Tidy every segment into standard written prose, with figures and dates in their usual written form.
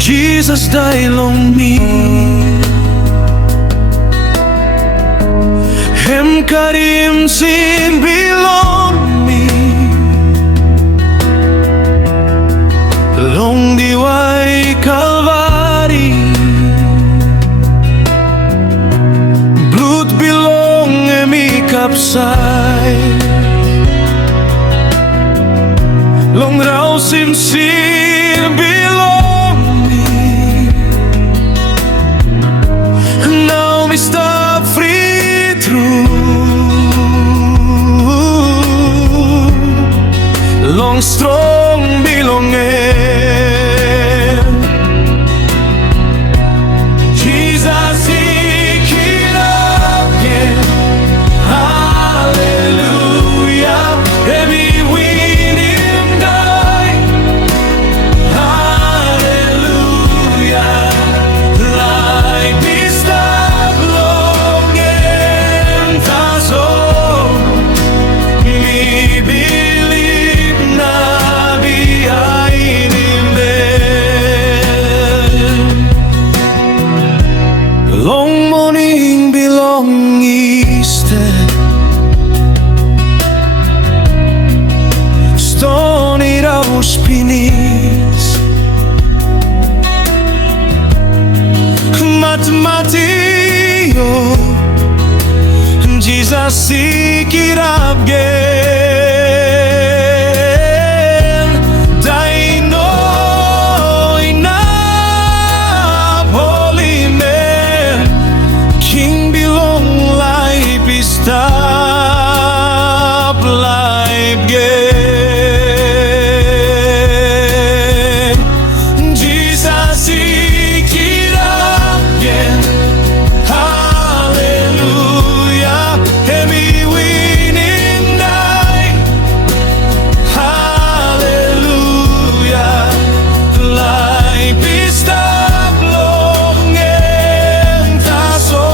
Jesus I long me. Hem karim sin belong me. Long diway Calvary. Blood belong emi kapsay. Long raw sim belong me. Now me stop free through. Long strong belonging. Jesus I kirap, haleluya. Every winim die, haleluya. Life is not long and taso. Me believe na behind long morning belong easted. Stony raus pinis. Matmatio. Jesus I kirap stop life again. Jesus I kirap, haleluya. Every winim die, haleluya. Life is stop long and taso.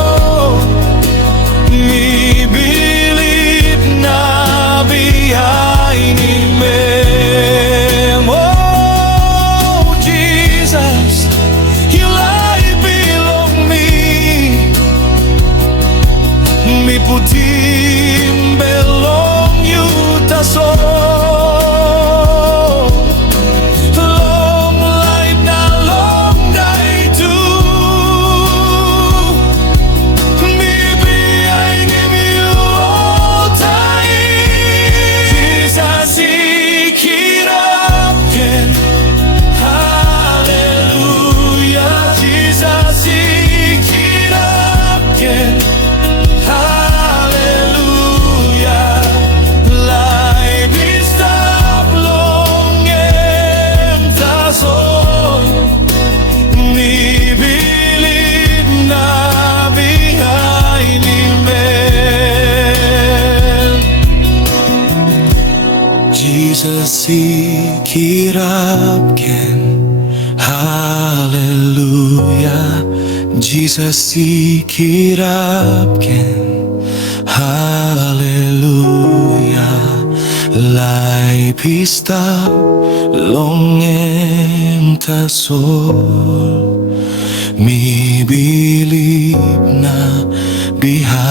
Putim belong you taso. Long life na long die too. Maybe I give you all time. Jesus I kirap, haleluya. Jesus I kirap, Jesus I kirap, haleluya. Jesus I kirap, haleluya. Life is stop long and tasol. Me believe na behind